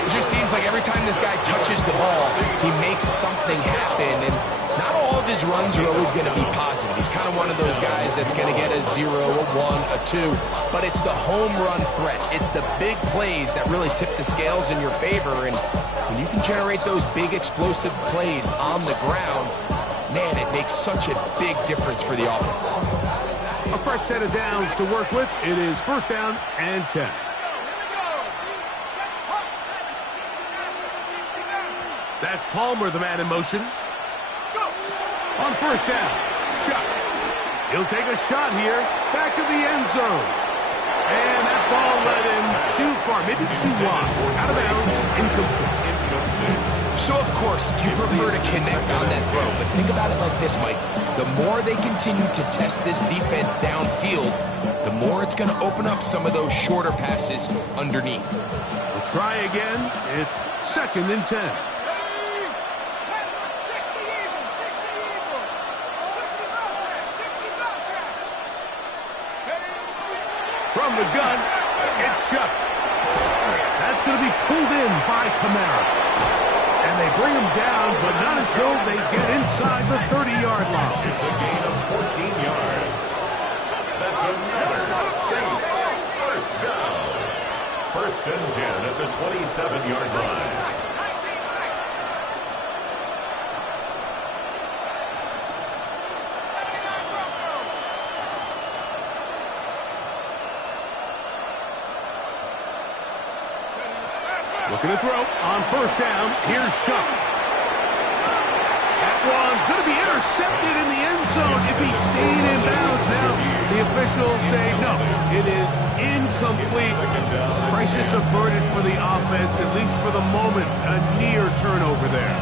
It just seems like every time this guy touches the ball, he makes something happen. And not all of his runs are always going to be positive. He's kind of one of those guys that's going to get a 0, a 1, a 2. But it's the home run threat. It's the big plays that really tip the scales in your favor. And when you can generate those big explosive plays on the ground, man, it makes such a big difference for the offense. A fresh set of downs to work with. It is first down and 10. That's Palmer, the man in motion. On first down, shot. He'll take a shot here, back of the end zone. And that ball led him too far, maybe too wide. Out of bounds, incomplete. So, of course, you prefer to connect on that throw, but think about it like this, Mike. The more they continue to test this defense downfield, the more it's going to open up some of those shorter passes underneath. We'll try again. It's second and 10. From the gun, it's shut. That's going to be pulled in by Kamara. And they bring him down, but not until they get inside the 30-yard line. It's a gain of 14 yards. That's another Saints first down. First and 10 at the 27-yard line. Looking to throw on first down. Here's Shuck. That one going to be intercepted in the end zone if he stayed in bounds. Now the officials say no, it is incomplete. Crisis averted for the offense, at least for the moment. A near turnover there.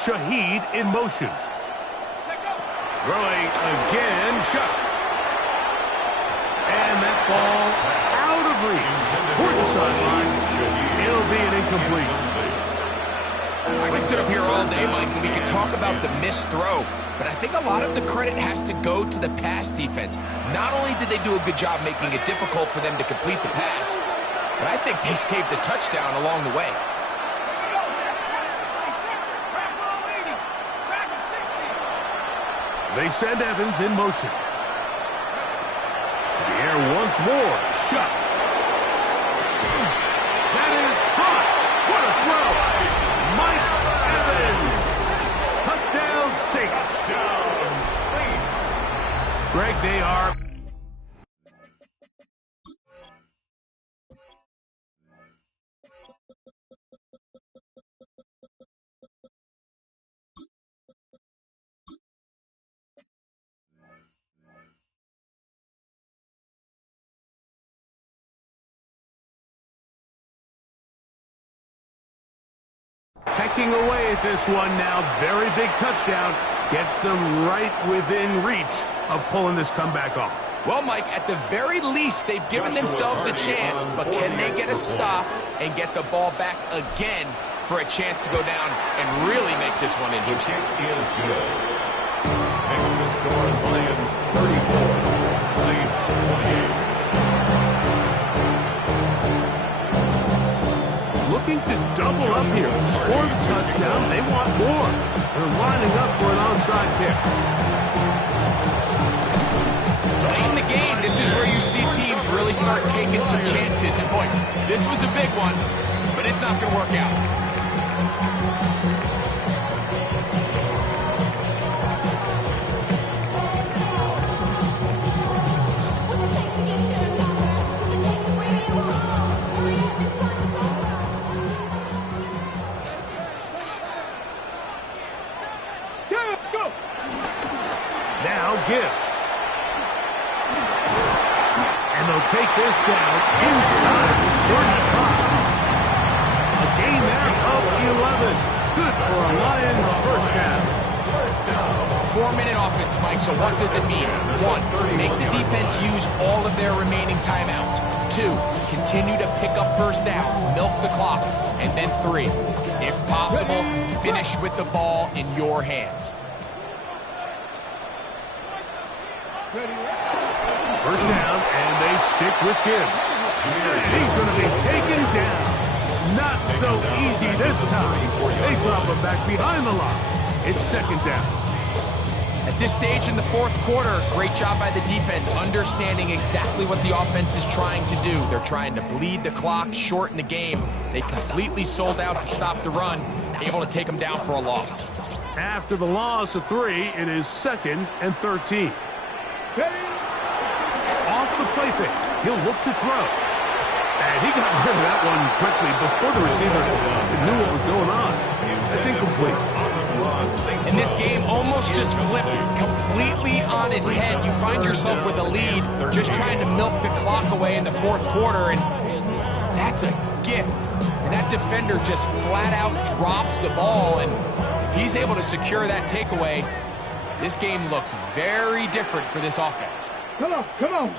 Shaheed in motion. Throwing again, shot. And that ball out of reach toward the sideline. It'll be an incompletion. I could sit up here all day, Mike, and we could talk about the missed throw, but I think a lot of the credit has to go to the pass defense. Not only did they do a good job making it difficult for them to complete the pass, but I think they saved the touchdown along the way. They send Evans in motion. To the air once more. Shot. That is hot. What a throw. Mike Evans. Touchdown, Saints. Touchdown, Saints. Greg, they are... Pecking away at this one now. Very big touchdown. Gets them right within reach of pulling this comeback off. Well, Mike, at the very least, they've given themselves a chance, but can they get a stop and get the ball back again for a chance to go down and really make this one interesting? The kick is good. Makes the score Lions 34, Saints 28. Looking to double up here, score the touchdown. They want more. They're lining up for an onside kick. Late in the game, this is where you see teams really start taking some chances. And boy, this was a big one, but it's not going to work out. Now Gibbs. And they'll take this down inside 35. A gain there of 11. Good for a Lions first down. 4-minute offense, Mike, so what does it mean? 1, make the defense use all of their remaining timeouts. 2, continue to pick up first downs, milk the clock. And then 3, if possible, finish with the ball in your hands. First down, and they stick with Gibbs. He's going to be taken down. Not so easy this time. They drop him back behind the line. It's second down. At this stage in the fourth quarter, great job by the defense, understanding exactly what the offense is trying to do. They're trying to bleed the clock, shorten the game. They completely sold out to stop the run, able to take them down for a loss. After the loss of 3, it is 2nd and 13. Off the play fake, he'll look to throw. And he got rid of that one quickly before the receiver knew what was going on. It's incomplete. And this game almost just flipped completely on his head. You find yourself with a lead, just trying to milk the clock away in the fourth quarter, and that's a gift. And that defender just flat out drops the ball, and if he's able to secure that takeaway, this game looks very different for this offense. Come on, come on.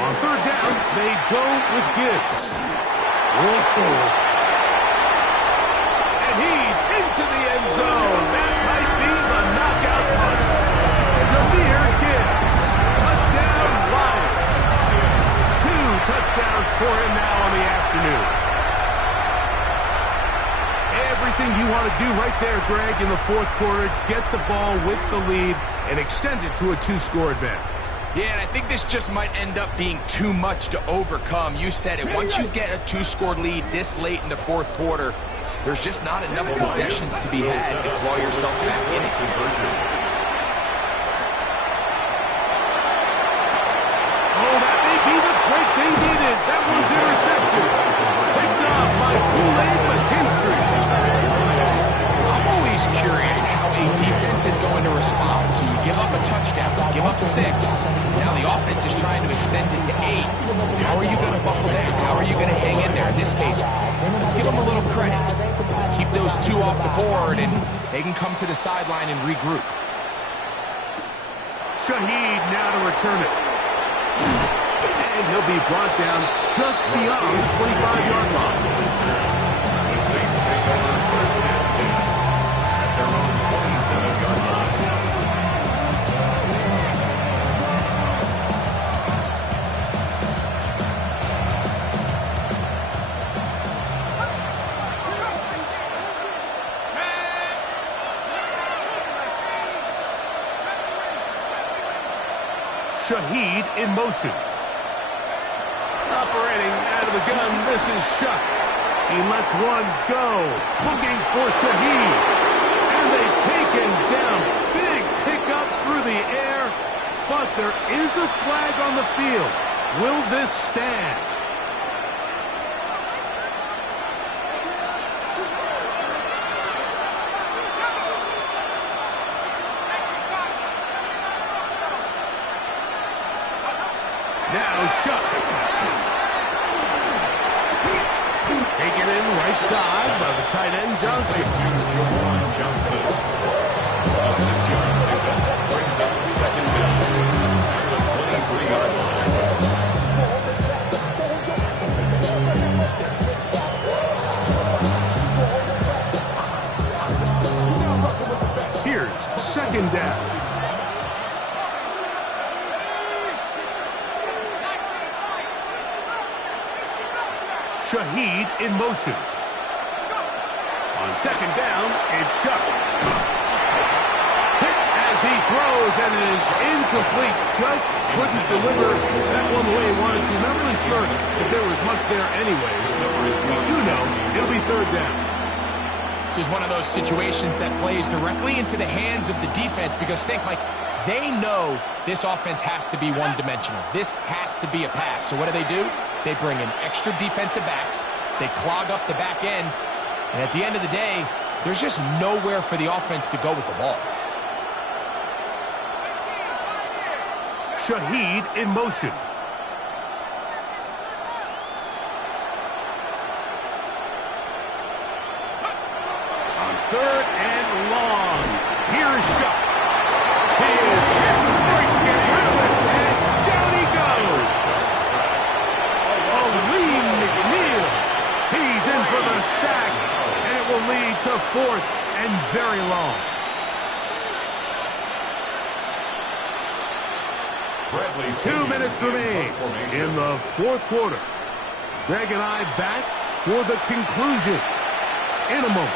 On third down, they go with Gibbs. Whoa. And he's into the end zone. That might be the knockout punch. Jameer Gibbs. Touchdown, Lions. 2 touchdowns for him now on the afternoon. Everything you want to do right there, Greg, in the fourth quarter, get the ball with the lead and extend it to a 2-score advantage. Yeah, and I think this just might end up being too much to overcome. You said it. Once you get a 2-score lead this late in the fourth quarter, there's just not enough possessions to be had to claw yourself back in it. Oh, that may be the break they needed. That one's intercepted. Picked off by Kool-Aid McKinstry. I'm always curious how a defense is going to respond. So you give up a touchdown, give up 6. Now the offense is trying to extend it to 8. How are you going to buckle down? How are you going to hang in there? In this case, let's give them a little credit. Keep those 2 off the board, and they can come to the sideline and regroup. Shaheed now to return it. And he'll be brought down just beyond the 25-yard line. The Saints take over first and 10 at their own 27-yard line. Shaheed in motion. Operating out of the gun, this is Shuck. He lets one go. Looking for Shaheed. And they take him down. Big pickup through the air. But there is a flag on the field. Will this stand? Now Shuck. Taken in right side by the tight end Johnson. Johnson. A 6-yard pickup brings up second down at the 23-yard line. Here's second down. Shaheed in motion. On second down, it's Shuck. Hit as he throws, and it is incomplete. Just couldn't deliver that one the way he wanted to. Not really sure if there was much there anyways. We do know it'll be third down. This is one of those situations that plays directly into the hands of the defense, because think, Mike, they know this offense has to be one-dimensional. This has to be a pass. So what do? They bring in extra defensive backs. They clog up the back end. And at the end of the day, there's just nowhere for the offense to go with the ball. Shaheed in motion. On third and long. Here's Shuck. He is hit. Get rid of it. And down he goes. Aleem McNeil. He's in for the sack. And it will lead to fourth and very long. 2 minutes remain in the fourth quarter. Greg and I back for the conclusion in a moment.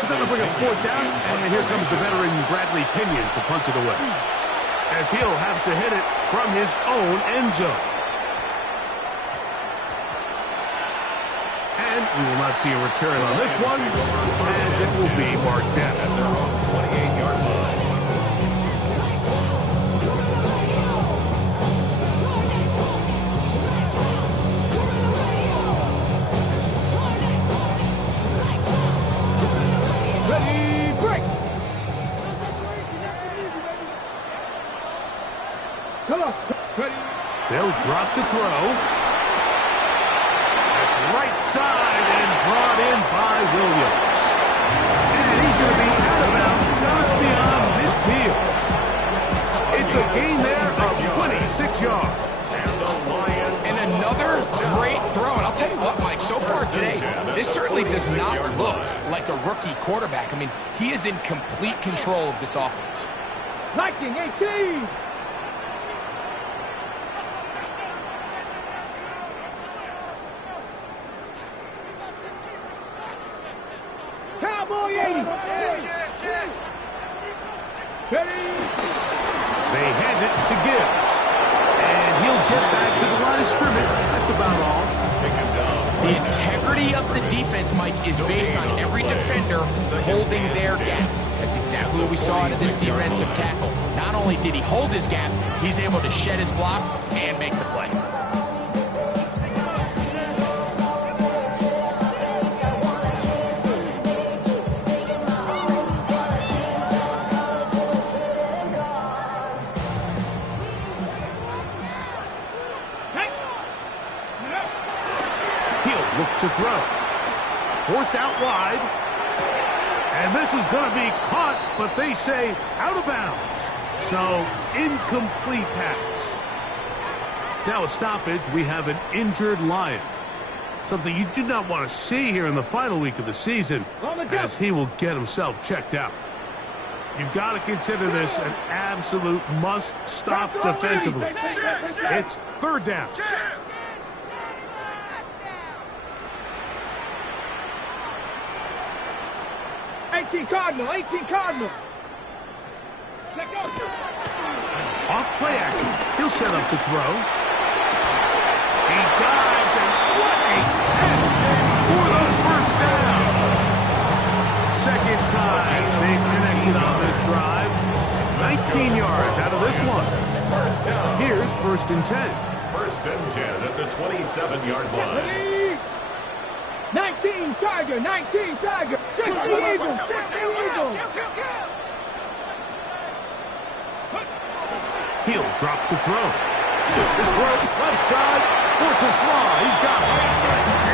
So they're going to bring up fourth down, and here comes the veteran Bradley Pinion to punt it away, as he'll have to hit it from his own end zone. And we will not see a return on this one, as it will be marked down. At their own 28-yard line. Ready, break. Come on. Ready. They'll drop to throw. Right side and brought in by Williams. And he's going to be out of bounds just beyond midfield. It's a gain there of 26 yards. And another great throw. And I'll tell you what, Mike, so far today, this certainly does not look like a rookie quarterback. I mean, he is in complete control of this offense. Liking 18. Cowboy 80. Ready. They hand it to Gibbs. And he'll get back to the line of scrimmage. That's about all. The integrity of the defense, Mike, is based on every defender holding their gap. That's exactly what we saw out of this defensive tackle. Not only did he hold his gap, he's able to shed his block and make the play. Look to throw. Forced out wide. And this is going to be caught, but they say out of bounds. So, incomplete pass. Now a stoppage, we have an injured Lion. Something you do not want to see here in the final week of the season, as he will get himself checked out. You've got to consider this an absolute must-stop defensively. It's third down. 18 Cardinal, 18 Cardinal. Let go. Off play action. He'll set up to throw. He dives, and what a catch for the first down. Second time they've connected on this drive. 19 yards out of this one. First down. Here's first and 10. First and 10 at the 27-yard line. Ready. 19 Tiger, 19 Tiger. 60 Eagles, 60 Eagles. He'll drop to throw. This throw, left side, for Slaw. He's got it.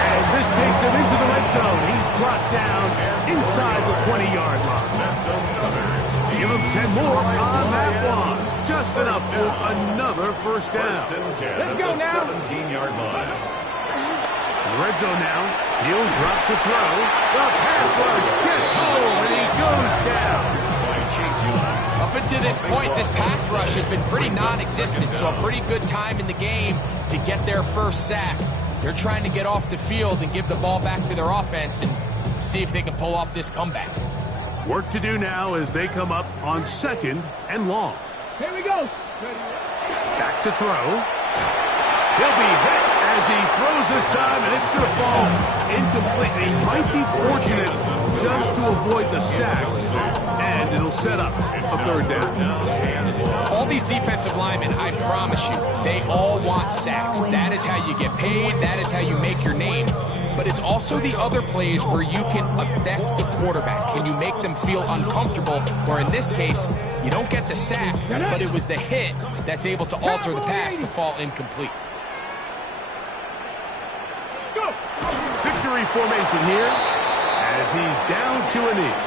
And this takes him into the red zone. He's brought down inside the 20-yard line. That's another. Give him 10 more on that one. Just enough for another first down. First and 10 Let's at go the now. 17-yard line. Red zone now. He'll drop to throw. The pass rush gets home, and he goes down. Up until this point, this pass rush has been pretty non-existent, so a pretty good time in the game to get their first sack. They're trying to get off the field and give the ball back to their offense and see if they can pull off this comeback. Work to do now as they come up on second and long. Here we go. Back to throw. He'll be hit as he throws this time, and it's going to fall incomplete. He might be fortunate just to avoid the sack, and it'll set up a third down. All these defensive linemen, I promise you, they all want sacks. That is how you get paid. That is how you make your name. But it's also the other plays where you can affect the quarterback. Can you make them feel uncomfortable? Or in this case, you don't get the sack, but it was the hit that's able to alter the pass to fall incomplete. Go. Victory formation here as he's down to an inch.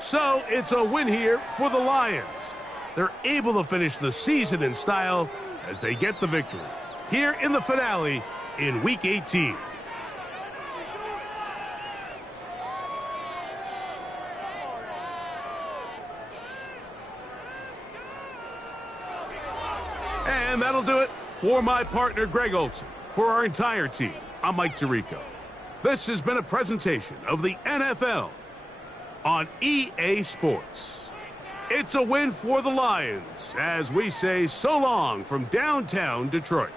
So it's a win here for the Lions. They're able to finish the season in style as they get the victory here in the finale in Week 18. And that'll do it For my partner, Greg Olson, for our entire team, I'm Mike Tirico. This has been a presentation of the NFL on EA Sports. It's a win for the Lions as we say so long from downtown Detroit.